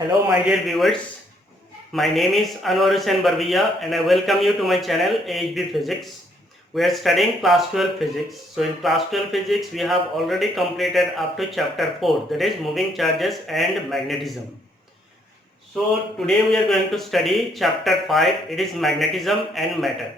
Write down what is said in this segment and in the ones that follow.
Hello, my dear viewers. My name is Anwar Hussain Barbiya and I welcome you to my channel AHB Physics. We are studying class 12 physics. So in class 12 physics, we have already completed up to chapter 4, that is moving charges and magnetism. So today we are going to study chapter 5, it is magnetism and matter.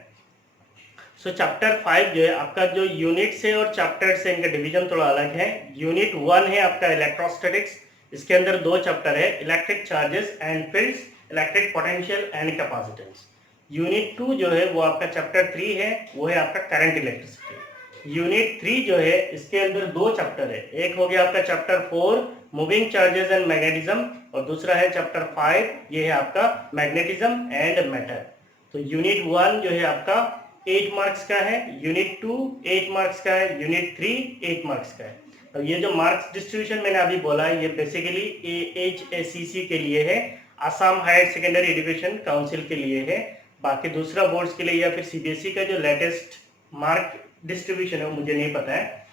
So chapter 5 जो है आपका जो units है और chapters है इनका division थोड़ा अलग है। यूनिट 1 है आपका इलेक्ट्रोस्टैटिक्स, इसके अंदर दो चैप्टर है, electric charges and fields, electric potential and capacitance. Unit 2 जो है वो आपका चैप्टर 3 है, वो है आपका करंट इलेक्ट्रिसिटी। यूनिट 3 जो है इसके अंदर दो चैप्टर है, एक हो गया आपका chapter 4 moving charges and magnetism और दूसरा है चैप्टर 5, ये है आपका मैग्नेटिज्म एंड मैटर। तो यूनिट 1 जो है आपका 8 मार्क्स का है, यूनिट 2 8 मार्क्स का है, यूनिट 3 8 मार्क्स का है। अब ये जो मार्क्स डिस्ट्रीब्यूशन मैंने अभी बोला है ये बेसिकली AHSCC के लिए है, Assam higher secondary education council के लिए है। बाकी दूसरा बोर्ड्स के लिए या फिर CBSE का जो लेटेस्ट मार्क डिस्ट्रीब्यूशन है मुझे नहीं पता है।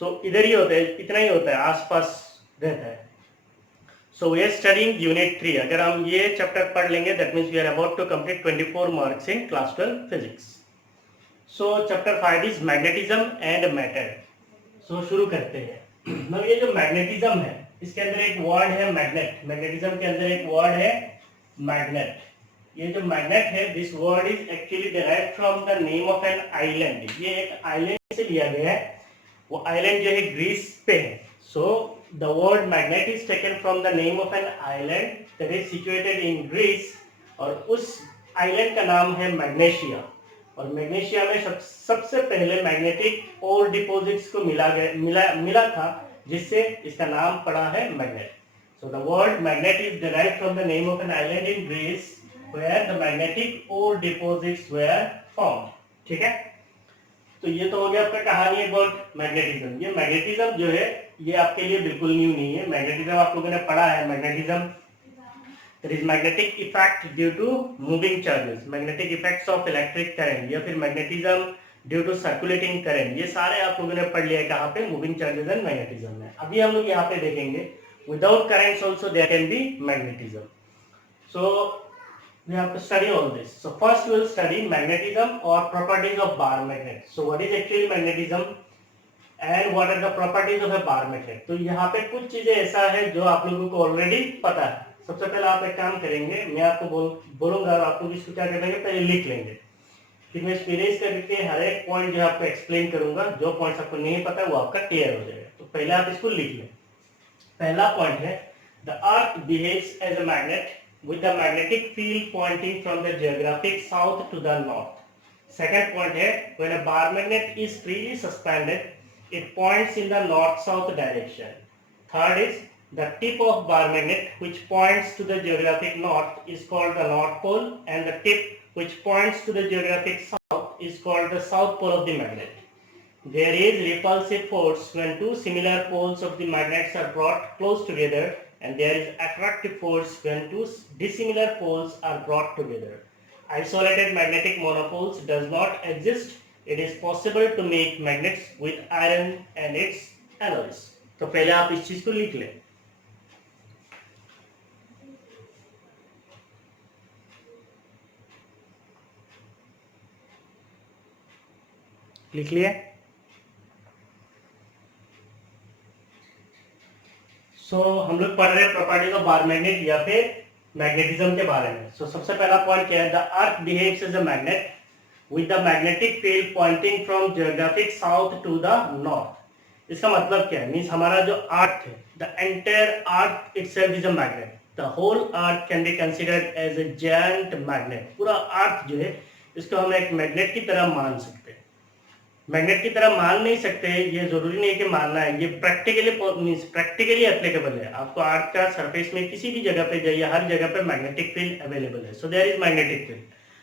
सो इधर ही होता है, इतना ही होता है, आसपास रहता है। So we are studying unit 3. अगर हम ये चैप्टर पढ़ लेंगे that means we are about to complete 24 marks in class 12 physics. So chapter 5 is magnetism and matter. So शुरू करते हैं। मतलब ये जो मैग्नेटिज्म है इसके अंदर एक वर्ड है मैग्नेट, मैग्नेटिज्म के अंदर एक वर्ड है मैग्नेट। ये जो मैग्नेट है this word is actually derived from the name of an island. ये एक आइलैंड से लिया गया है, वो आइलैंड जो है ग्रीस पे है। So the word magnet is taken from the name of an island that is situated in Greece और उस आइलैंड का नाम है मैग्नेशिया। और मैग्नेशिया में सबसे पहले मैग्नेटिक ओर डिपॉजिट्स को मिला था जिससे इसका नाम पड़ा है magnet. So the word magnet is derived from the name of an island in Greece where the magnetic ore deposits were found। ठीक है, तो ये तो हो गया आपका कहानी अबाउट मैग्नेटिज्म। ये मैग्नेटिज्म जो है ये आपके लिए बिल्कुल न्यू नहीं है। मैग्नेटिज्म आप लोगों ने पढ़ा है, magnetism that is magnetic effect due to moving charges, magnetic effects of electric current या फिर magnetism due to circulating current, ये सारे आप लोगों ने पढ़ लिया है कहाँ पे, मूविंग चार्जेस एंड मैग्नेटिज्म में। अभी हम लोग यहाँ पे देखेंगे without currents also there can be magnetism. So we have to study all this. So first we will study magnetism or properties of bar magnet. So what is actually magnetism and what are the properties of a bar magnet? तो यहाँ पे कुछ चीजें ऐसा है जो आप लोगों को ऑलरेडी पता है। सबसे पहले आप एक काम करेंगे, मैं आपको बोलूंगा और आप लोग इसको क्या करेंगे, पहले लिख लेंगे। फिर मैं स्पेलिंग करके हर एक पॉइंट जो आपको एक्सप्लेन करूंगा, जो पॉइंट्स आपको नहीं पता वो आपका क्लियर हो जाएगा। तो पहले आप इसको लिख लें। पहला पॉइंट है the earth behaves as a magnet with the magnetic field pointing from the geographic south to the north. Second point है when a bar magnet is freely suspended, it points in the north-south direction. Third is the tip of bar magnet which points to the geographic north is called the north pole and the tip which points to the geographic south is called the south pole of the magnet. There is repulsive force when two similar poles of the magnets are brought close together and there is attractive force when two dissimilar poles are brought together. Isolated magnetic monopoles does not exist. It is possible to make magnets with iron and its alloys. तो पहले आप इस चीज को लिख लें। लिख लिया? हम लोग पढ़ रहे हैं प्रॉपर्टीज ऑफ बार मैग्नेट या फिर मैग्नेटिज्म के बारे में। सबसे पहला पॉइंट क्या है, the earth behaves as a magnet with the magnetic field pointing from geographic south to the north. इसका मतलब क्या है, मींस हमारा जो अर्थ है, the entire earth itself is a magnet. The whole earth can be considered as a giant magnet. पूरा earth जो है इसको हम एक मैग्नेट की तरह मान सकते हैं। मैग्नेट की तरह मान नहीं सकते, ये जरूरी नहीं कि मानना है, ये प्रैक्टिकली एप्लीकेबल है। आपको अर्थ का सरफेस में किसी भी जगह पे जाइए, हर जगह पे मैग्नेटिक फील्ड अवेलेबल है। So there is magnetic field.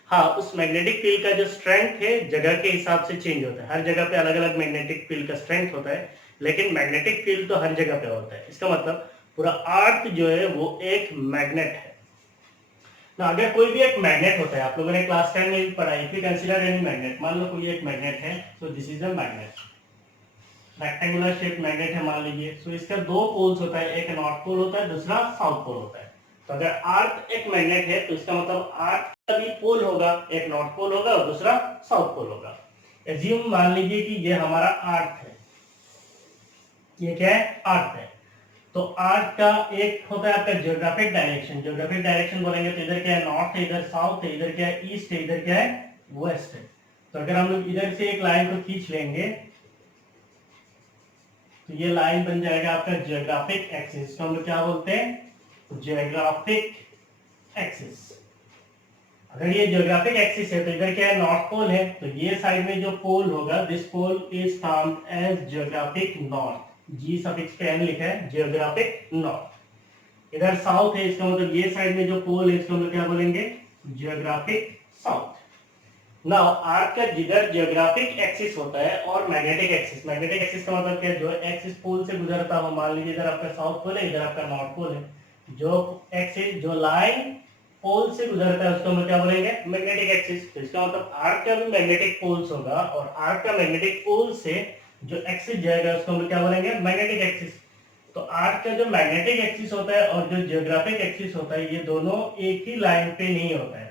हाँ, उस मैग्नेटिक फील्ड का जो स्ट्रेंथ है जगह के हिसाब से चेंज होता है, हर जगह पे अलग अलग मैग्नेटिक फील्ड का स्ट्रेंथ होता है, लेकिन मैग्नेटिक फील्ड तो हर जगह पे होता है। इसका मतलब पूरा अर्थ जो है वो एक मैग्नेट है ना। अगर कोई भी एक मैग्नेट होता है, आप लोगों ने क्लास 10 में भी पढ़ा, if you consider any magnet, मान लो कोई एक मैग्नेट है, so this is the magnet, rectangular shape magnet है मान लीजिए। सो इसका दो पोल्स होता है, एक नॉर्थ पोल होता है, दूसरा साउथ पोल होता है। तो अगर अर्थ एक मैग्नेट है तो इसका मतलब अर्थ का भी पोल होगा, एक नॉर्थ पोल होगा और दूसरा साउथ पोल होगा। एज्यूम मान लीजिए कि ये हमारा अर्थ है, ये क्या है, अर्थ है। तो अर्थ का एक होता है आपका ज्योग्राफिक डायरेक्शन, ज्योग्राफिक डायरेक्शन बोलेंगे तो इधर क्या है, नॉर्थ है, इधर साउथ है, इधर क्या है, ईस्ट है, इधर क्या है, वेस्ट है। तो अगर हम लोग इधर से एक लाइन को खींच लेंगे तो ये लाइन बन जाएगा आपका ज्योग्राफिक एक्सिस, इसको हम लोग क्या बोलते हैं, ज्योग्राफिक एक्सिस। अगर ये ज्योग्राफिक एक्सिस है तो इधर क्या है, नॉर्थ पोल है, तो ये साइड में जो पोल होगा, this pole is termed as geographic north, G suffix पे एन लिखा है, ज्योग्राफिक नॉर्थ। इधर साउथ है, इसका मतलब ये साइड में जो पोल है इसको हम लोग क्या बोलेंगे, ज्योग्राफिक साउथ। नाउ अर्थ का जिधर ज्योग्राफिक एक्सिस होता है और मैग्नेटिक एक्सिस, मैग्नेटिक एक्सिस का मतलब क्या है, जो एक्सिस पोल से गुजरता हो, मान लीजिए इधर आपका साउथ पोल है, इधर आपका नॉर्थ पोल है, जो एक्सिस, जो लाइन पोल से गुजरता है उसको हम क्या बोलेंगे, मैग्नेटिक एक्सिस। तो इसका मतलब अर्थ का भी मैग्नेटिक पोल्स होगा और अर्थ का मैग्नेटिक पोल से जो एक्सिस जाएगा उसको हम क्या बोलेंगे, मैग्नेटिक एक्सिस। तो अर्थ का जो मैग्नेटिक एक्सिस होता है और जो ज्योग्राफिक एक्सिस होता है ये दोनों एक ही लाइन पे नहीं होता है।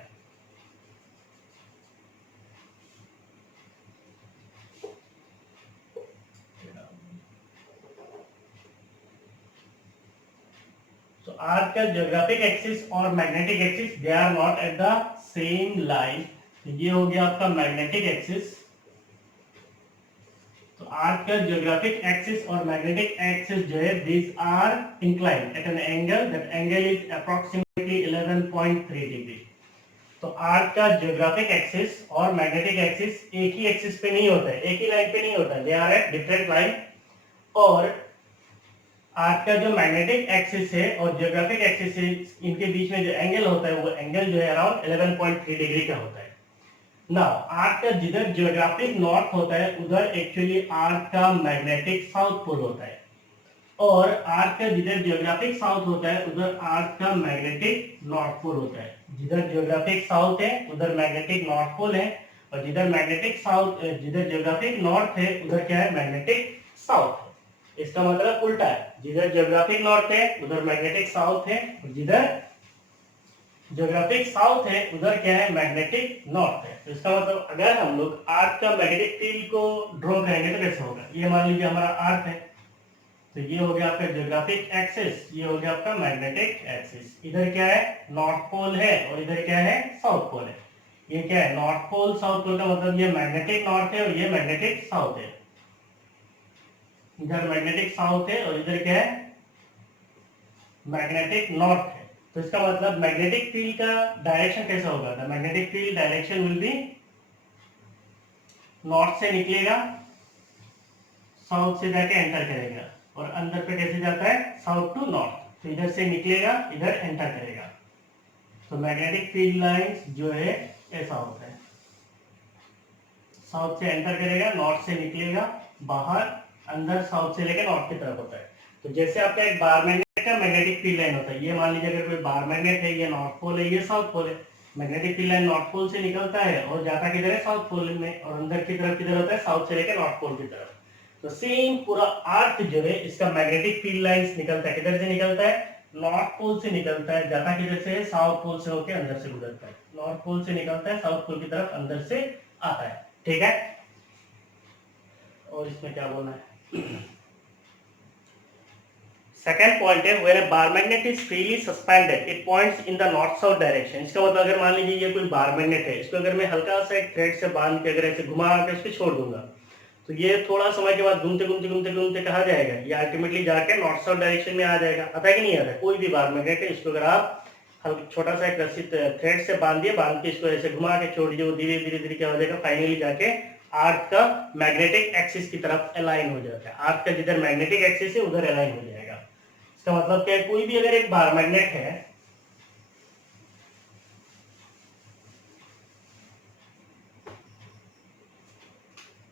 So अर्थ का ज्योग्राफिक एक्सिस और magnetic axis they are not at the same line. तो ये हो गया आपका मैग्नेटिक एक्सिस। तो अर्थ का ज्योग्राफिक एक्सिस और मैग्नेटिक एक्सिस जो है, these are inclined at an angle, that angle is approximately 11.3 degree. तो अर्थ का ज्योग्राफिक एक्सिस और मैग्नेटिक एक्सिस एक ही एक्सिस पे नहीं होता है, एक ही लाइन पे नहीं होता है, they are at different line. और अर्थ का जो मैग्नेटिक एक्सिस है और ज्योग्राफिक एक्सिस है, इनके बीच में जो एंगल होता है वो एंगल जो है अराउंड 11.3 डिग्री का होता है। नाउ अर्थ का जिधर ज्योग्राफिक नॉर्थ होता है उधर एक्चुअली अर्थ का मैग्नेटिक साउथ पोल होता है, और अर्थ का जिधर ज्योग्राफिक साउथ होता है उधर अर्थ का मैग्नेटिक नॉर्थ पोल होता है। जिधर ज्योग्राफिक साउथ है उधर मैग्नेटिक नॉर्थ पोल है, और जिधर मैग्नेटिक साउथ, जिधर ज्योग्राफिक नॉर्थ है उधर क्या है, मैग्नेटिक साउथ है। इसका मतलब उल्टा है, जिधर ज्योग्राफिक नॉर्थ है उधर मैग्नेटिक साउथ है, और जिधर ज्योग्राफिक साउथ है उधर क्या है, मैग्नेटिक नॉर्थ है। तो इसका मतलब अगर हम लोग अर्थ का मैग्नेटिक फील्ड को ड्रॉ करेंगे तो कैसे होगा, ये मान लीजिए हमारा अर्थ है, तो ये हो गया आपका ज्योग्राफिक एक्सिस, ये हो गया आपका मैग्नेटिक एक्सिस। इधर क्या है, नॉर्थ पोल है और इधर क्या है, साउथ पोल है। ये क्या है, नॉर्थ पोल साउथ पोल का मतलब ये मैग्नेटिक नॉर्थ है और ये मैग्नेटिक साउथ है। इधर मैग्नेटिक साउथ है और इधर क्या है, मैग्नेटिक नॉर्थ है। तो इसका मतलब मैग्नेटिक फील्ड का डायरेक्शन कैसा होगा, the magnetic field direction will be, north से निकलेगा, साउथ से जाके एंटर करेगा, और अंदर पे कैसे जाता है, साउथ टू नॉर्थ। तो इधर से निकलेगा, इधर एंटर करेगा। तो मैग्नेटिक फील्ड लाइंस जो है ऐसा होता है, साउथ से एंटर करेगा, नॉर्थ से निकलेगा, बाहर, अंदर साउथ से लेकर नॉर्थ की तरफ होता है। तो जैसे आपका एक बार मैग्नेट का मैग्नेटिक फील्ड लाइन होता है, ये मान लीजिए अगर कोई बार मैग्नेट है, ये नॉर्थ पोल है, ये साउथ पोल है, magnetic field line north pole से निकलता है और जाता किधर है, साउथ पोल में, और अंदर की तरफ किधर होता है, साउथ से लेकर नॉर्थ पोल की तरफ। तो सेम पूरा अर्थ जो है इसका मैग्नेटिक फील्ड लाइंस निकलता है, किधर से निकलता है, नॉर्थ पोल से निकलता है, जाता किधर से है, साउथ पोल से होकर अंदर से गुजरता है, नॉर्थ पोल से निकलता है, साउथ पोल की तरफ अंदर से आता है। ठीक है, और इसमें क्या बोलना है, सेकेंड पॉइंट है, when a bar magnet is freely suspended it points in the north south direction. इसका मतलब अगर मान लीजिए ये कोई बार मैग्नेट है, इसको अगर मैं हल्का सा एक थ्रेड से बांध के अगर ऐसे घुमा के इसको छोड़ दूंगा तो ये थोड़ा समय के बाद घूमते घूमते घूमते घूमते कहाँ जाएगा, ये अल्टीमेटली जाके नॉर्थ साउथ डायरेक्शन में आ जाएगा। आता है कि नहीं आता है, कोई भी बार मैग्नेट है, इसको अगर आप छोटा सा एक रस्सी थ्रेड से बांध के इसको ऐसे घुमा के छोड़ दिए, वो धीरे धीरे धीरे क्या हो जाएगा, फाइनली जाके अर्थ का मैग्नेटिक एक्सिस की तरफ अलाइन हो जाता है। अर्थ का जिधर मैग्नेटिक एक्सिस है उधर अलाइन हो जाएगा। इसका मतलब क्या है, कोई भी अगर एक बार मैग्नेट है,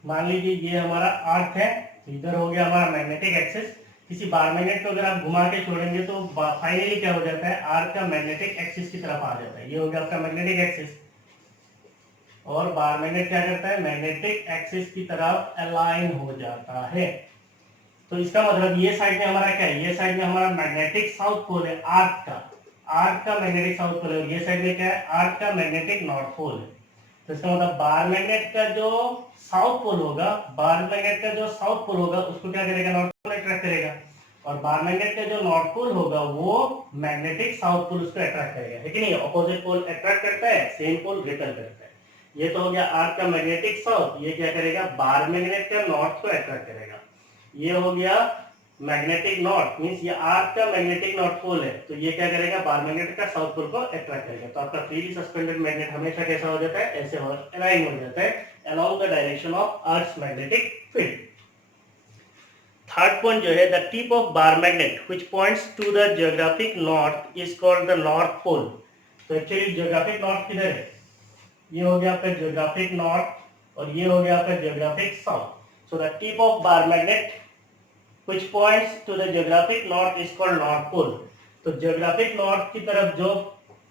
मान लीजिए ये हमारा अर्थ है, इधर हो गया हमारा मैग्नेटिक एक्सिस, किसी बार मैग्नेट को अगर आप घुमा के छोड़ेंगे तो फाइनली क्या हो जाता है, अर्थ का मैग्नेटिक एक्सिस की तरफ आ जाता है। ये हो गया आपका मैग्नेटिक एक्सिस, और बार मैग्नेट क्या करता है, मैग्नेटिक एक्सिस की तरफ अलाइन हो जाता है। तो इसका मतलब ये साइड में हमारा क्या है, ये साइड में हमारा मैग्नेटिक साउथ पोल है अर्थ का, अर्थ का मैग्नेटिक साउथ पोल है, ये साइड में क्या है, अर्थ का मैग्नेटिक नॉर्थ पोल है। तो इसका मतलब बार मैग्नेट का जो साउथ पोल होगा, बार मैग्नेट का जो साउथ पोल होगा उसको क्या करेगा, नॉर्थ पोल अट्रैक्ट करेगा, और बार मैग्नेट का जो नॉर्थ पोल होगा वो मैग्नेटिक साउथ पोल उसको अट्रैक्ट करेगा, है कि नहीं। ऑपोजिट पोल अट्रैक्ट करता है, सेम पोल रिपेल करता है। ये तो हो गया अर्थ का मैग्नेटिक साउथ, ये क्या करेगा, बार मैग्नेट का नॉर्थ को अट्रैक्ट करेगा। ये हो गया मैग्नेटिक नॉर्थ, मींस ये अर्थ का मैग्नेटिक नॉर्थ पोल है, तो ये क्या करेगा, बार मैग्नेट का साउथ पोल को अट्रैक्ट करेगा। तो आपका फ्रीली सस्पेंडेड मैग्नेट हमेशा कैसा हो जाता है, ऐसे हो अलाइन हो जाता है along the direction of Earth's magnetic field. Third point जो है, the tip of bar magnet which points to the geographic north is called the north pole. तो एक्चुअली जियोग्राफिक नॉर्थ किधर है, ये हो गया आपका जियोग्राफिक नॉर्थ और ये हो गया आपका geographic south. So the tip of bar magnet which points to the geographic north is called north pole. तो जियोग्राफिक नॉर्थ की तरफ जो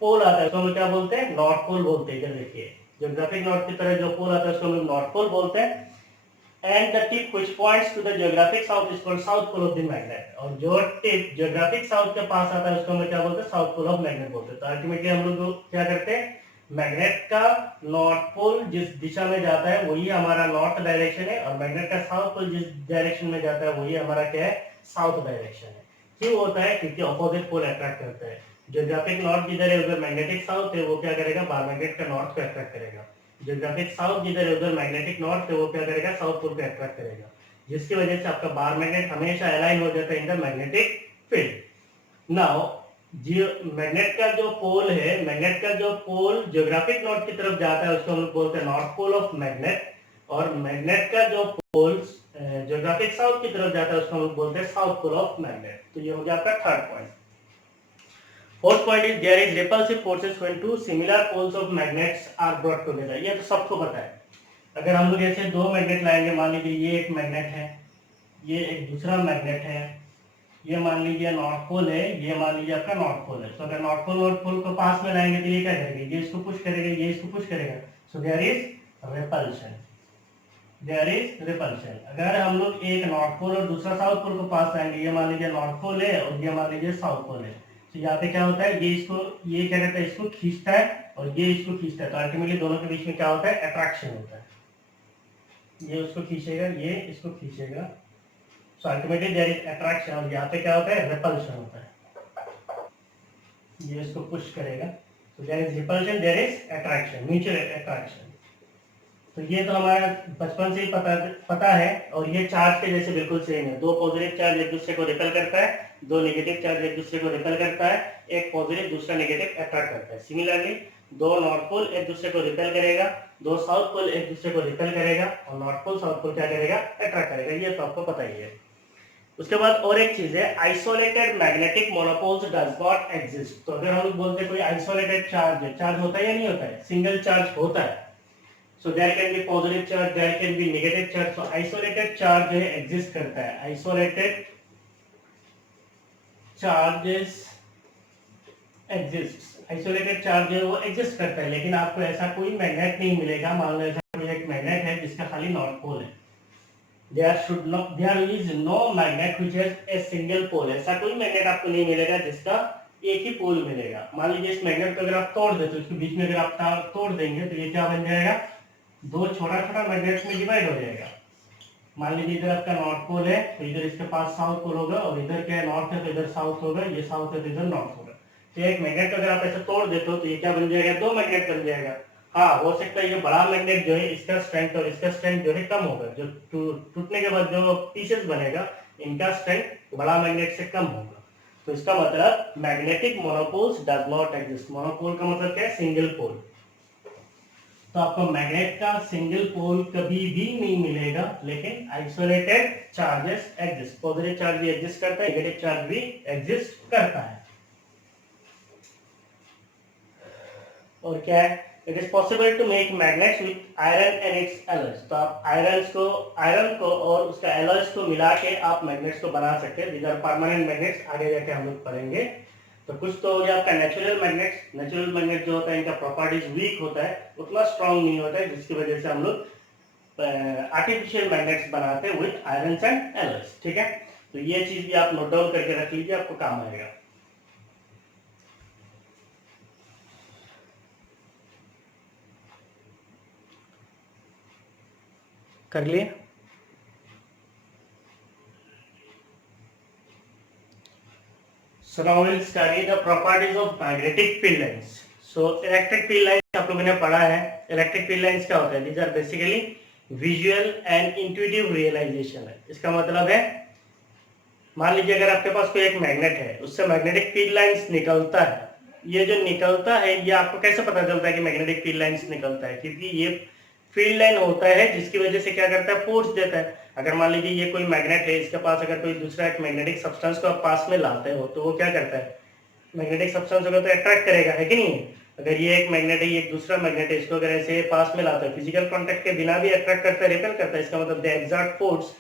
पोल आता है उसको हम क्या बोलते हैं, नॉर्थ पोल बोलते हैं। इधर देखिए, जियोग्राफिक नॉर्थ की तरफ जो पोल आता है उसको हम नॉर्थ पोल बोलते हैं। And the tip which points to the geographic south is called south pole of the magnet. और जो टिप जियोग्राफिक साउथ के पास आता है उसको हम क्या बोलते हैं, साउथ पोल ऑफ मैग्नेट बोलते हैं। तो अल्टीमेटली हम लोग क्या करते हैं, मैग्नेट का नॉर्थ पोल जिस दिशा में जाता है वही हमारा नॉर्थ डायरेक्शन है, और मैग्नेट का साउथ पोल जिस डायरेक्शन में जाता है वही हमारा क्या है, साउथ डायरेक्शन है। क्यों होता है, क्योंकि ऑपोजिट पोल अट्रैक्ट करता है। जियोग्राफिक नॉर्थ जिधर है उधर मैग्नेटिक साउथ है, वो क्या करेगा, बार मैग्नेट का नॉर्थ को अट्रैक्ट करेगा। जियोग्राफिक साउथ जिधर है उधर मैग्नेटिक नॉर्थ है, वो क्या करेगा, साउथ पोल को अट्रैक्ट करेगा, जिसकी वजह से आपका बार मैग्नेट हमेशा अलाइन हो जाता है in the magnetic field. Now Jio magnet का जो पोल है, मैग्नेट का जो पोल जियोग्राफिक नॉर्थ की तरफ जाता है उसको हम लोग बोलते हैं नॉर्थ पोल ऑफ मैग्नेट, और मैग्नेट का जो पोल जियोग्राफिक साउथ की तरफ जाता है उसको हम लोग बोलते हैं साउथ पोल ऑफ मैग्नेट। तो ये हो गया आपका third point. Fourth point is there is repulsive forces when two similar poles of magnets are brought together. ये तो सबको पता है। अगर हम लोग ऐसे दो मैग्नेट लाएंगे, मान लीजिए ये एक मैग्नेट है, ये एक दूसरा मैग्नेट है, ये मान लीजिए नॉर्थ पोल है, ये मान लीजिए आपका नॉर्थ पोल है। तो अगर नॉर्थ पोल को पास में लाएंगे तो ये क्या करेगा, ये इसको पुश करेगा, ये इसको पुश करेगा। So there is repulsion, there is repulsion. अगर हम लोग एक नॉर्थ पोल और दूसरा साउथ पोल को पास लाएंगे, ये मान लीजिए नॉर्थ पोल है और ये मान लीजिए साउथ पोल है, तो यहाँ पे क्या होता है, ये क्या करता है, इसको खींचता है और ये इसको खींचता है। तो अल्टीमेटली दोनों के बीच में क्या होता है, अट्रैक्शन होता है। ये उसको खींचेगा, ये इसको खींचेगा, so ultimately there is attraction, और यहाँ पे क्या होता है, रिपल्शन होता है। ये इसको पुश करेगा, तो there is repulsion, there is attraction, mutual attraction. तो ये तो हमारा बचपन से ही पता है, और ये चार्ज के जैसे बिल्कुल सेम है। दो पॉजिटिव चार्ज एक दूसरे को रिपेल करता है, दो नेगेटिव चार्ज एक दूसरे को रिपेल करता है, एक पॉजिटिव दूसरा नेगेटिव अट्रैक्ट करता है। सिमिलरली दो नॉर्थ पोल एक दूसरे को रिपेल करेगा, दो साउथ पोल एक दूसरे को रिपेल करेगा, और नॉर्थ पोल साउथ पोल क्या करेगा, अट्रैक्ट करेगा। ये तो आपको पता ही है। उसके बाद और एक चीज है, isolated magnetic monopoles does not exist. तो अगर हम लोग बोलते हैं कोई आइसोलेटेड चार्ज है, चार्ज होता है या नहीं होता है, सिंगल चार्ज होता है। So there can be positive charge, there can be negative charge. So isolated charge जो है exist करता है, isolated charges exists, isolated charge जो है वो exist करता है, लेकिन आपको ऐसा कोई मैग्नेट नहीं मिलेगा। मान लो ऐसा कोई एक मैग्नेट है जिसका खाली नॉर्थ पोल है, there is no magnet which has a single pole। ऐसा कोई मैग्नेट आपको नहीं मिलेगा जिसका एक ही पोल मिलेगा। मान लीजिए इस मैग्नेट को अगर आप तोड़ दे, तो इसके बीच में अगर आप तोड़ देंगे तो ये क्या बन जाएगा, दो छोटा छोटा मैग्नेट्स में डिवाइड हो जाएगा। मान लीजिए इधर आपका नॉर्थ पोल है, तो इधर इसके पास साउथ पोल होगा, और इधर क्या है, नॉर्थ है तो इधर साउथ होगा, ये साउथ है तो इधर नॉर्थ होगा। तो एक मैग्नेट को अगर आप ऐसे तोड़ देते हो तो ये क्या बन जाएगा, दो मैग्नेट बन जाएगा। हाँ, हो सकता है ये बड़ा मैग्नेट जो है इसका स्ट्रेंथ और इसका स्ट्रेंथ जो है कम होगा, जो टूटने के बाद जो पीसेस बनेगा इनका स्ट्रेंथ बड़ा मैग्नेट से कम होगा। तो इसका मतलब magnetic monopoles does not exist. Monopole का मतलब क्या है, सिंगल पोल। तो आपको मैग्नेट का सिंगल पोल कभी भी नहीं मिलेगा, लेकिन isolated charges exist. Positive charge भी एग्जिस्ट करता है, नेगेटिव चार्ज भी एग्जिस्ट करता है। और क्या है, it is possible to make magnets with iron and its alloys. तो आप आयरन को और उसका एलॉयज को मिला के आप मैग्नेट्स को बना सकते हैं। दीज आर परमानेंट मैग्नेट्स, आगे जाके हम लोग पढ़ेंगे। तो कुछ तो हो गया आपका नेचुरल मैग्नेट्स। नेचुरल मैग्नेट जो होता है इनका प्रॉपर्टीज वीक होता है, उतना स्ट्रांग नहीं होता है, जिसकी वजह से हम लोग आर्टिफिशियल मैग्नेट्स बनाते हैं विथ आयरन एंड एलॉयज। ठीक है, तो ये चीज भी आप नोट डाउन करके रख लीजिए, आपको काम आएगा। कर लिए? So now we'll study the properties of magnetic field lines. So electric field lines आप लोगों ने पढ़ा है. Electric field lines क्या होता है? These are basically visual and intuitive realization है. इसका मतलब है, मान लीजिए अगर आपके पास कोई एक मैग्नेट है, उससे मैग्नेटिक फील्ड लाइंस निकलता है. ये जो निकलता है, ये आपको कैसे पता चलता है कि मैग्नेटिक फील्ड लाइंस निकलता है? क्योंकि ये फील्ड लाइन होता है जिसकी वजह से क्या करता है, फोर्स देता है. अगर मान लीजिए ये कोई मैग्नेट है, इसके पास अगर कोई दूसरा एक मैग्नेटिक सब्सटेंस को आप पास में लाते हो, तो वो क्या करता है, मैग्नेटिक सब्सटेंस होगा तो अट्रैक्ट करेगा, है कि नहीं? अगर ये एक मैग्नेट है, ये एक दूसरा मैग्नेट है, इसको अगर ऐसे पास में लाता है, फिजिकल कॉन्टेक्ट के बिना भी अट्रैक्ट करता है, रिपेल करता है. इसका मतलब दे एक्सर्ट फोर्स.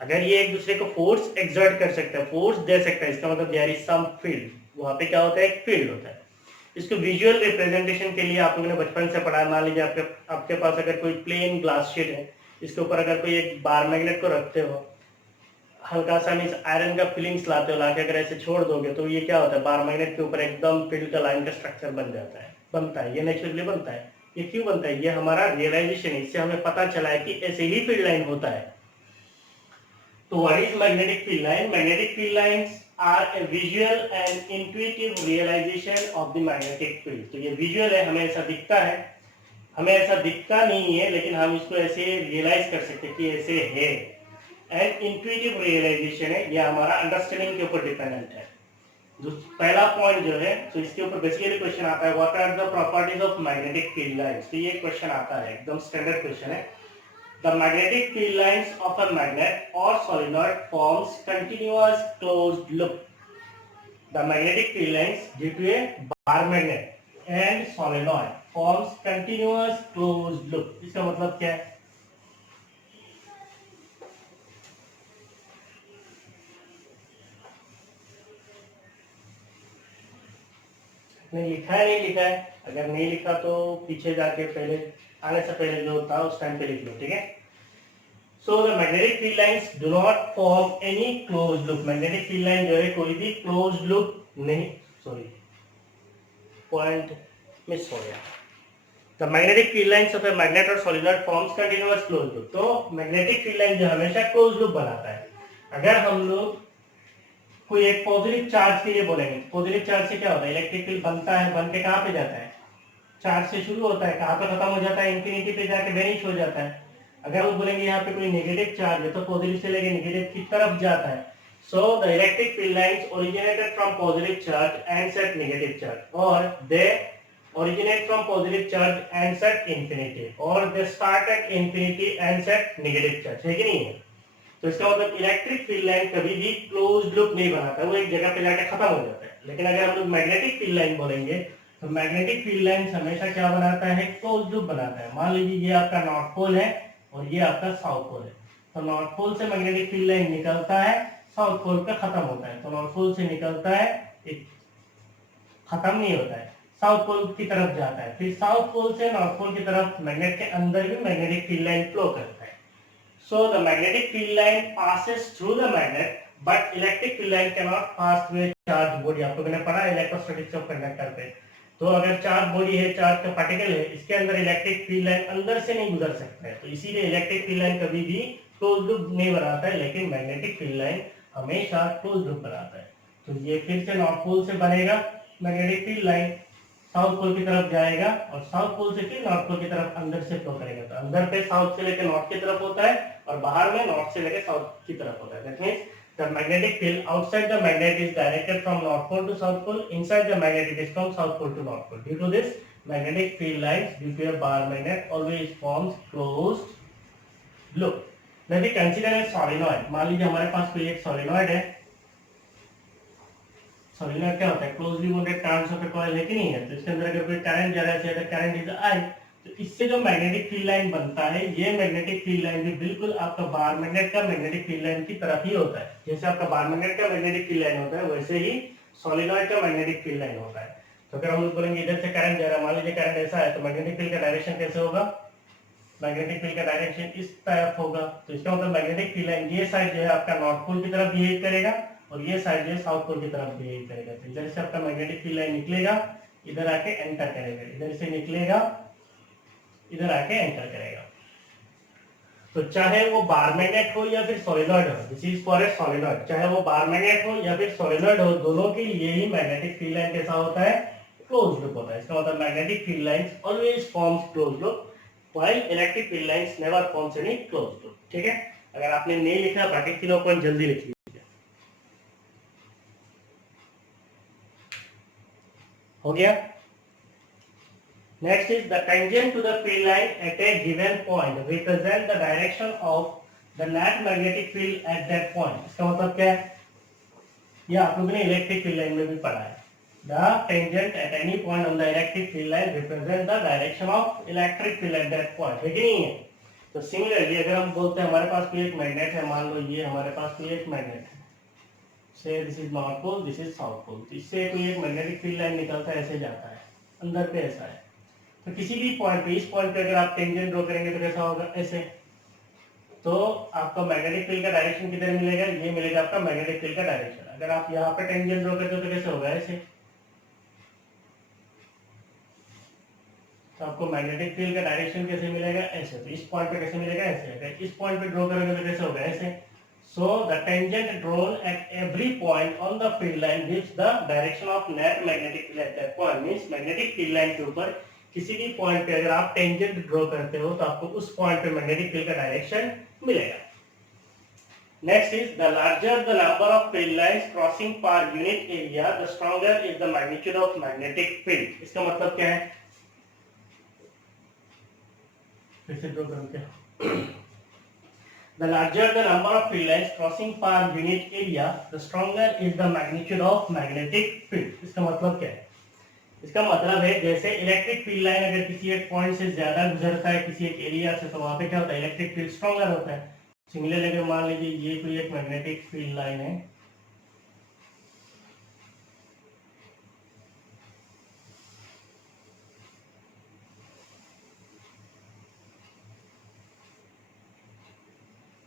अगर ये एक दूसरे को फोर्स एक्सर्ट कर सकता है, फोर्स दे सकता है, इसका मतलब देयर इज सम फील्ड. वहां पे क्या होता है, एक फील्ड होता है. इसको विजुअल रिप्रेजेंटेशन के लिए आप लोगों ने बचपन से पढ़ा है. मान लीजिए आपके पास अगर कोई प्लेन ग्लास शीट है, इसके ऊपर अगर कोई एक बार मैग्नेट को रखते हो, हल्का सा मीन्स आयरन का फिलिंग्स लाते हो, लाके अगर ऐसे छोड़ दोगे तो ये क्या होता है, बार मैग्नेट के ऊपर एकदम फील्ड का लाइन का स्ट्रक्चर बन जाता है, बनता है. ये नेचुरली बनता है. ये क्यों बनता है? ये हमारा रियलाइजेशन है. इससे हमें पता चला है कि ऐसे ही फील्ड लाइन होता है. तो what is magnetic field line? Magnetic field lines are a visual and intuitive realization of the magnetic field. तो ये विजुअल है, हमें ऐसा दिखता है. हमें ऐसा दिखता नहीं है, लेकिन हम इसको ऐसे रियलाइज कर सकते हैं कि ऐसे है. एंड इंट्यूटिव रियलाइजेशन है, ये हमारा अंडरस्टैंडिंग के ऊपर डिपेंडेंट है. जो पहला पॉइंट जो है, तो इसके ऊपर बेसिकली क्वेश्चन आता है, what are the properties of magnetic field lines. तो ये क्वेश्चन आता है, एकदम स्टैंडर्ड क्वेश्चन है. The magnetic field lines of a magnet or solenoid forms continuous closed loop. The magnetic field lines due to a bar magnet and solenoid forms continuous closed loop. इसका मतलब क्या है? नहीं लिखा है, नहीं लिखा है. अगर नहीं लिखा तो पीछे जाके पहले, आने से पहले जो था उस टाइम पे लिख लो, ठीक है? So the magnetic field lines do not form any closed loop. Magnetic field line जो है कोई भी closed loop नहीं, sorry, point miss हो गया. The magnetic field lines of a magnet or solenoid forms continuous closed loop. तो magnetic field line जो हमेशा closed loop बनाता है. अगर हम लोग कोई एक पॉजिटिव चार्ज के लिए बोलेंगे, पॉजिटिव चार्ज से क्या होता है, इलेक्ट्रिक फील्ड बनता है, बन के कहाँ पे जाता है, चार्ज से शुरू होता है, कहाँ पे खत्म हो जाता है, इंफिनिटी पे जाके वेनिश हो जाता है. अगर हम बोलेंगे यहाँ पे कोई नेगेटिव चार्ज है, तो पॉजिटिव से लेके नेगेटिव की तरफ जाता है. So the electric field lines originated from positive charge and set negative charge, और दे originate from positive charge and set infinity, or they start at infinity and set negative charge. है कि नहीं है? तो इसका मतलब इलेक्ट्रिक फील्ड लाइन कभी भी क्लोज्ड लूप नहीं बनाता, वो एक जगह पे जाके खत्म हो जाता है. लेकिन अगर हम लोग मैग्नेटिक फील्ड लाइन बोलेंगे, तो मैग्नेटिक फील्ड लाइन हमेशा क्या बनाता है, क्लोज्ड लूप बनाता है. मान लीजिए ये आपका नॉर्थ पोल है और ये आपका साउथ पोल है. तो नॉर्थ पोल से मैग्नेटिक फील्ड लाइन निकलता है, साउथ पोल पे खत्म होता है. तो नॉर्थ पोल से निकलता है, खत्म नहीं होता है, साउथ पोल की तरफ जाता है. फिर साउथ पोल से नॉर्थ पोल की तरफ मैग्नेट के अंदर भी मैग्नेटिक फील्ड लाइन फ्लो करता है. So the magnetic field line passes through the magnet, but electric field line cannot pass through a charged body. आप लोगों ने पढ़ा है इलेक्ट्रोस्टैटिक्स ऑफ कंडक्टर पे. तो अगर चार्ज बॉडी है, चार्ज का पार्टिकल है, इसके अंदर इलेक्ट्रिक फील्ड लाइन अंदर से नहीं गुजर सकता है. तो इसीलिए इलेक्ट्रिक फील्ड लाइन कभी भी क्लोज लूप नहीं बनाता है, लेकिन मैग्नेटिक फील्ड लाइन हमेशा क्लोज लूप बनाता है. तो ये फिर से नॉर्थ पोल से बनेगा magnetic field line, south pole की तरफ जाएगा, और साउथ पोल से फिर नॉर्थ पोल की तरफ अंदर से फ्लो करेगा. तो अंदर पे साउथ से लेकर नॉर्थ की तरफ होता है, और बाहर में नॉर्थ से लेकर साउथ की तरफ होता है. That means the magnetic field outside the magnet is directed from north pole to south pole, inside the magnet it is from south pole to north pole. Due to this magnetic field lines due to a bar magnet always forms closed loop. Let us consider a solenoid. मान लीजिए हमारे पास कोई एक solenoid है. Solenoid क्या होता है, closely bounded turns of A coil, है कि नहीं है? तो इसके अंदर अगर कोई करंट जा रहा है, अगर करंट इज आई, तो इससे जो मैग्नेटिक फील्ड लाइन बनता है, ये मैग्नेटिक फील्ड लाइन भी बिल्कुल आपका बार मैग्नेट का मैग्नेटिक फील्ड लाइन की तरफ ही होता है. जैसे आपका बार मैग्नेट का मैग्नेटिक फील्ड लाइन होता है, वैसे ही सोलेनॉइड का मैग्नेटिक फील्ड लाइन होता है. तो अगर हम लोग बोलेंगे इधर से करंट जा रहा है, मान लीजिए करंट ऐसा है, तो मैग्नेटिक फील्ड का डायरेक्शन कैसे होगा, मैग्नेटिक फील्ड का डायरेक्शन इस तरफ होगा. तो इसका मतलब मैग्नेटिक फील्ड लाइन ये साइड जो है आपका नॉर्थ पोल की तरफ बिहेव करेगा, और ये साइड जो है साउथ पोल की तरफ बिहेव करेगा. तो इधर से आपका मैग्नेटिक फील्ड लाइन निकलेगा, इधर आके एंटर करेगा, इधर से निकलेगा, इधर आके एंटर करेगा. तो चाहे वो बार मैग्नेट हो या फिर सोलेनॉइड हो, this is for a solenoid, चाहे वो बार मैग्नेट हो या फिर सोलेनॉइड हो, दोनों के लिए ही मैग्नेटिक फील्ड लाइन कैसा होता है, क्लोज लूप होता है। इसका मतलब magnetic field lines always forms close loop while electric field lines never forms any close loop. ठीक है, अगर आपने नहीं लिखा बाकी तीनों पॉइंट जल्दी लिख लीजिए। हो गया। Next is the tangent to the field line at a given point represent the direction of the net magnetic field at that point। इसका मतलब क्या है, ये आप लोगों ने इलेक्ट्रिक फील्ड लाइन में भी पढ़ा है। The tangent at any point on the electric field line represent the direction of electric field at that point, है कि नहीं है। तो सिमिलरली अगर हम बोलते हैं हमारे पास कोई एक मैग्नेट है, मान लो ये हमारे पास कोई एक मैग्नेट है, say this is north pole, this is south pole, इससे कोई एक मैग्नेटिक फील्ड लाइन निकलता है, ऐसे जाता है अंदर पे, ऐसा है। तो किसी भी पॉइंट पे, इस पॉइंट पे अगर आप टेंजेंट ड्रॉ करेंगे तो कैसा होगा, ऐसे। तो आपका मैग्नेटिक फील्ड का डायरेक्शन किधर मिलेगा, ये मिलेगा आपका मैग्नेटिक फील्ड का डायरेक्शन। अगर आप यहाँ पे टेंजेंट ड्रॉ करते हो तो कैसे होगा, ऐसे। तो आपको मैग्नेटिक फील्ड का डायरेक्शन कैसे मिलेगा, ऐसे। तो इस पॉइंट पे कैसे मिलेगा, ऐसे। अगर इस पॉइंट पे ड्रॉ करोगे तो कैसे होगा, ऐसे। So the tangent drawn at every point on the field line gives the direction of net magnetic field at that point, means magnetic field line के ऊपर किसी भी पॉइंट पे अगर आप टेंजेंट ड्रॉ करते हो तो आपको उस पॉइंट पे मैग्नेटिक फील्ड का डायरेक्शन मिलेगा। Next is the larger the number of field lines crossing per unit area the stronger is the magnitude of magnetic field. इसका मतलब क्या है, फिर से ड्रॉ करो क्या। The larger the number of field lines crossing per unit area, the stronger is the magnitude of magnetic field। इसका मतलब क्या है, इसका मतलब है जैसे इलेक्ट्रिक फील्ड लाइन अगर किसी एक पॉइंट से ज्यादा गुजरता है किसी एक एरिया से, तो वहां पे क्या होता है, इलेक्ट्रिक फील्ड स्ट्रॉन्गर होता है। सिमिलरली अगर मान लीजिए ये कोई एक मैग्नेटिक फील्ड लाइन है,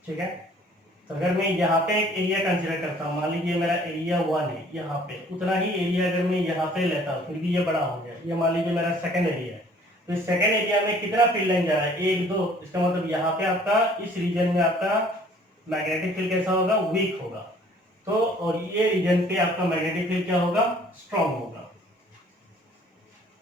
ठीक है। तो अगर मैं यहाँ पे एक एरिया कंसीडर करता हूँ, मान लीजिए मेरा एरिया 1 है, यहाँ पे उतना ही एरिया अगर मैं यहाँ पे लेता हूँ, फिर भी ये बड़ा हो गया, ये मान लीजिए मेरा सेकंड एरिया है। तो इस सेकंड एरिया में कितना फील्ड लाइन जा रहा है, 1 2। इसका मतलब यहाँ पे आपका इस रीजन में आपका मैग्नेटिक फील्ड कैसा होगा, वीक होगा। तो और ये रीजन पे आपका मैग्नेटिक फील्ड क्या होगा, स्ट्रॉन्ग होगा।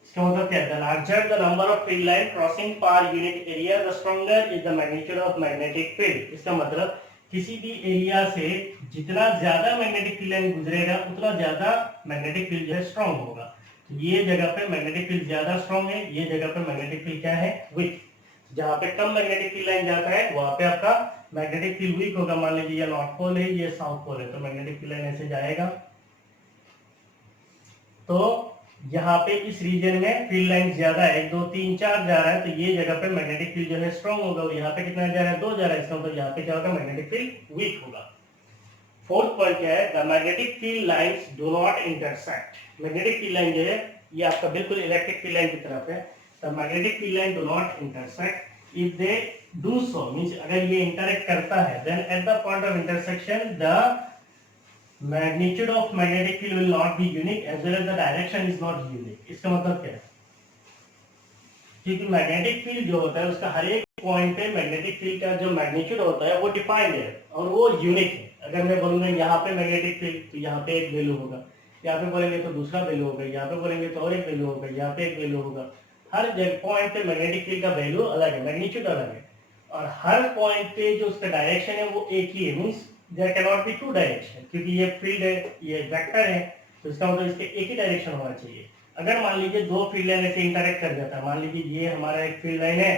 इसका मतलब क्या है, the larger the number of field line crossing per unit area the stronger is the magnitude of magnetic field. इसका मतलब किसी भी एरिया से जितना ज्यादा मैग्नेटिक फील्ड लाइन गुजरेगा उतना ज्यादा मैग्नेटिक फील्ड जो है स्ट्रॉन्ग होगा। तो ये जगह पे मैग्नेटिक फील्ड ज्यादा स्ट्रॉन्ग है, ये जगह पे मैग्नेटिक फील्ड क्या है, वीक। जहाँ पे कम मैग्नेटिक फील्ड लाइन जाता है वहां पे आपका मैग्नेटिक फील्ड वीक होगा। मान लीजिए ये नॉर्थ पोल है, ये साउथ पोल है, तो मैग्नेटिक फील्ड लाइन ऐसे जाएगा। तो यहाँ पे इस रीजन में फील्ड लाइन ज्यादा है, 1 2 3 4 जा रहा है, तो ये जगह पे मैग्नेटिक फील्ड जो है स्ट्रॉन्ग होगा। और यहाँ पे कितना जा रहा है, 2 जा रहा है, इसका मतलब यहाँ पे क्या होगा, मैग्नेटिक फील्ड वीक होगा। फोर्थ पॉइंट क्या है, the magnetic field lines do not intersect. Magnetic field line जो है ये आपका बिल्कुल इलेक्ट्रिक फील्ड लाइन की तरफ है। The magnetic field line do not intersect. If they do so means अगर ये इंटरेक्ट करता है, then at the point of intersection the magnitude of magnetic field will not be unique as well as the direction is not unique। इसका मतलब क्या है, क्योंकि magnetic field जो होता है उसका हर एक पॉइंट पे मैग्नेटिक फील्ड का जो मैग्नीट्यूड होता है वो डिफाइंड है और वो यूनिक है। अगर मैं बोलूंगा यहाँ पे मैग्नेटिक फील्ड, तो यहाँ पे एक वैल्यू होगा, यहाँ पे बोलेंगे तो दूसरा वैल्यू होगा, यहाँ पे बोलेंगे तो और एक वैल्यू होगा, यहाँ पे एक वैल्यू होगा। हर पॉइंट पे मैग्नेटिक फील्ड का वैल्यू अलग है, मैग्नीट्यूड अलग है। और हर पॉइंट पे जो उसका डायरेक्शन है वो एक ही है, means there can not be two direction, क्योंकि ये फील्ड है, ये वेक्टर है, तो इसका मतलब इसके एक ही डायरेक्शन होना चाहिए। अगर मान लीजिए दो फील्ड लाइन ऐसे इंटरेक्ट कर जाता है, मान लीजिए ये हमारा एक फील्ड लाइन है,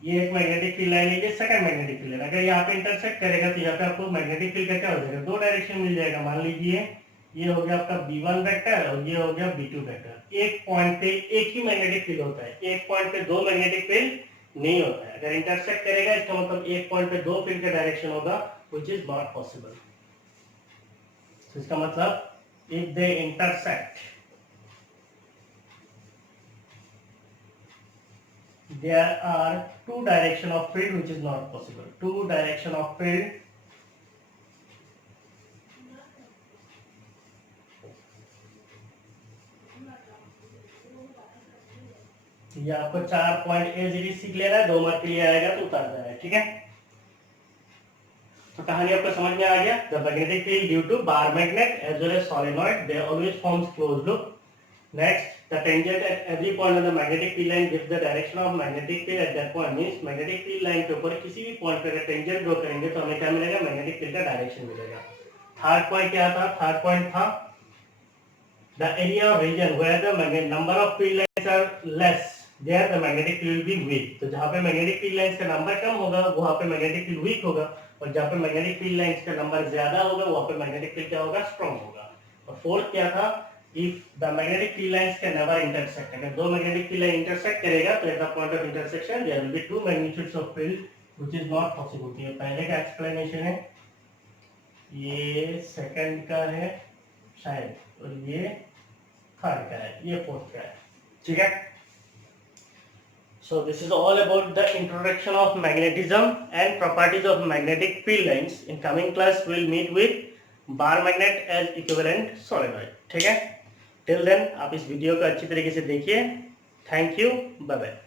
ये एक मैग्नेटिक फील्ड लाइन है, ये सेकंड मैग्नेटिक फील्ड लाइन, अगर यहाँ पे इंटरसेक्ट करेगा तो यहाँ पे आपको मैग्नेटिक फील्ड का क्या हो जाएगा, 2 डायरेक्शन मिल जाएगा। मान लीजिए ये हो गया आपका B1 वेक्टर और ये हो गया B2 वेक्टर। एक पॉइंट पे एक ही मैग्नेटिक फील्ड होता है, एक पॉइंट पे 2 मैग्नेटिक फील्ड नहीं होता है। अगर इंटरसेक्ट करेगा इसका मतलब एक पॉइंट पे 2 फील्ड का डायरेक्शन होगा, व्हिच इज नॉट पॉसिबल। तो इसका मतलब if they intersect there are 2 direction of field which is not possible, 2 direction of field ये आपको 4 पॉइंट एज सीख लेना है, 2 मार्क के लिए आएगा तो उतार देना है, ठीक है। तो कहानी आपको समझ में आ गया। The magnetic field due to bar magnet as well as solenoid they always forms closed loop. Next, the tangent at every point on the magnetic field line gives the direction of magnetic field at that point. Means magnetic field line के ऊपर किसी भी point पे अगर tangent draw करेंगे तो हमें क्या मिलेगा, मैग्नेटिक फील्ड का डायरेक्शन मिलेगा। थर्ड पॉइंट क्या था, थर्ड पॉइंट था the area of region where the magnetic number of field lines are less there the magnetic field will be weak। तो जहाँ पे magnetic field lines का नंबर कम होगा वहाँ पे magnetic field weak होगा, और जहाँ पे magnetic field lines का नंबर ज्यादा होगा वहाँ पे magnetic field क्या होगा, strong होगा। और फोर्थ क्या था, if the magnetic field lines can never intersect, अगर दो magnetic field line intersect करेगा तो at the point of intersection there will be two magnitudes of field which is not possible। तो ये पहले का explanation है, ये सेकंड का है शायद, और ये थर्ड का है, ये फोर्थ का है, ठीक है। So this is all about the introduction of magnetism and properties of magnetic field lines. In coming class we will meet with bar magnet as equivalent solenoid, ठीक है। Till then आप इस वीडियो को अच्छी तरीके से देखिए। Thank you, bye bye.